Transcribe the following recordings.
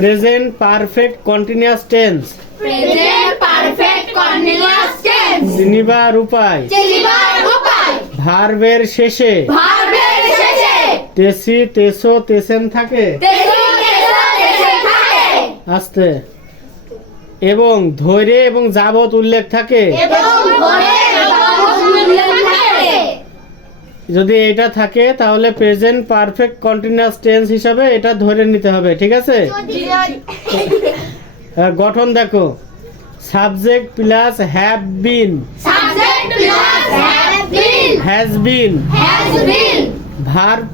Present perfect continuous tense. Present perfect continuous tense. চিনিবার উপায়। চিনিবার উপায়। ভার্বের শেষে। ভার্বের শেষে। তেসি তেসো তেসেন থাকে। তেসি তেসো তেসেন থাকে। আস্তে। এবং ধৈর্য এবং যাবত উল্লেখ থাকে। এবং ধরে যাবত উল্লেখ থাকে। যদি এটা থাকে তাহলে প্রেজেন্ট পারফেক্ট কন্টিনিউয়াস টেন্স হিসাবে এটা ধরে নিতে হবে, ঠিক আছে? গঠন দেখো, subject plus have been. Subject plus have been. Has been. Has been. Verb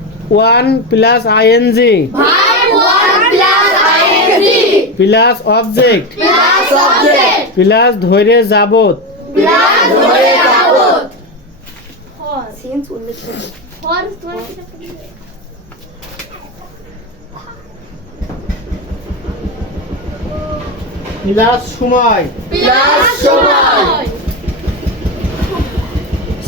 1 plus ING verb 1 plus ING plus object plus object plus ধৈর্য যাবত প্লাস ধরে যাবত। প্লাস সময়। প্লাস সময়।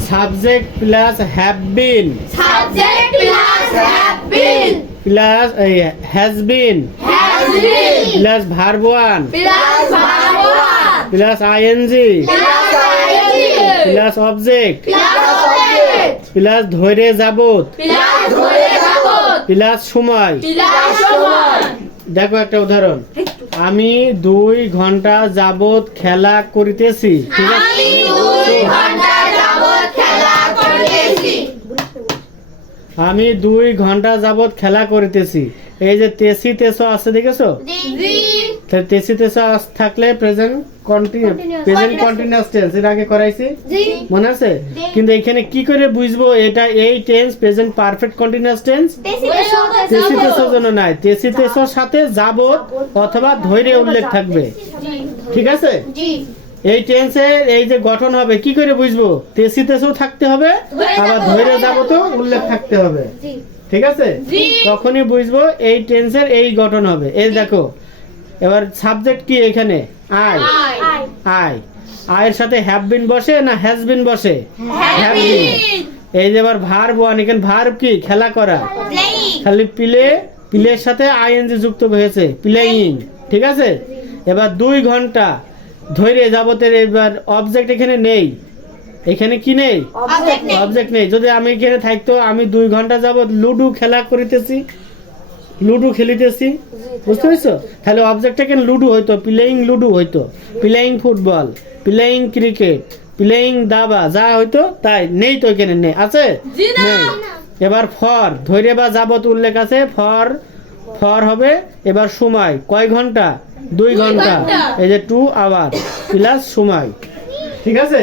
Subject plus have been subject plus have been plus has been has been plus verb 1 plus verb 1 plus ING plus ING plus object plus object plus ধৈর্য যাবত plus ধরে যাবত প্লাস সময়। Plus সময়। দেখো একটা উদাহরণ, আমি 2 ঘন্টা যাবত খেলা করিতেছি, ঠিক আছে? আমি 2 ঘন্টা যাবত খেলা করিতেছি। আমি 2 ঘন্টা যাবত খেলা করিতেছি। এই যে তেসি তেসো আছে, দেখেছো? জি তাহলে তেসি তেসো থাকলে প্রেজেন্ট কন্টিনিউয়াস টেন্স এর আগে করাইছি, জি মনে আছে? কিন্তু এখানে কি করে বুঝবো এটা এই tense present perfect continuous tense? তেসি তেসোর জন্য নাই, তেসি তেসোর সাথে যাবত অথবা ধৈর্য উল্লেখ থাকবে, ঠিক আছে? জি এই টেন্সের এই যে গঠন হবে কি করে বুঝবো? তেসি তেসো থাকতে হবে, আবার ধৈর্য যাবত উল্লেখ থাকতে হবে, ঠিক আছে? তখনই বুঝবো এই টেন্সের এই গঠন হবে। এই দেখো, এবার সাবজেক্ট কি এখানে? আই। আই আয়ের সাথে হ্যাভ বিন বসে না হ্যাজ বিন বসে? Have been. এই যে এবার ভার্ব 1, এখানে ভার্ব কি? খেলা করা। খালি প্লের সাথে আইএনজি যুক্ত হয়েছে, প্লেইং, ঠিক আছে? এবার 2 ঘন্টা ধৈর্য যাবতের এবার অবজেক্ট এখানে নেই। এখানে কি নেই? অবজেক্ট নেই। যদি আমি এখানে থাকতো আমি 2 ঘন্টা যাবত লুডো খেলা করিতেছি, লুডো খেলিতেছি, বুঝতে পেরেছো? তাহলে অবজেক্ট এখানে লুডো হইতো, প্লেইং লুডো হইতো, playing football, playing cricket, playing দাবা, যা হইতো তাই। নেই তো এখানে, নেই, আছে? নেই। এবার ফর ধৈর্য বা যাবত উল্লেখ আছে, ফর হবে। এবার সময় কয় ঘন্টা? 2 ঘন্টা। এই যে 2 আওয়ার প্লাস সময়, ঠিক আছে?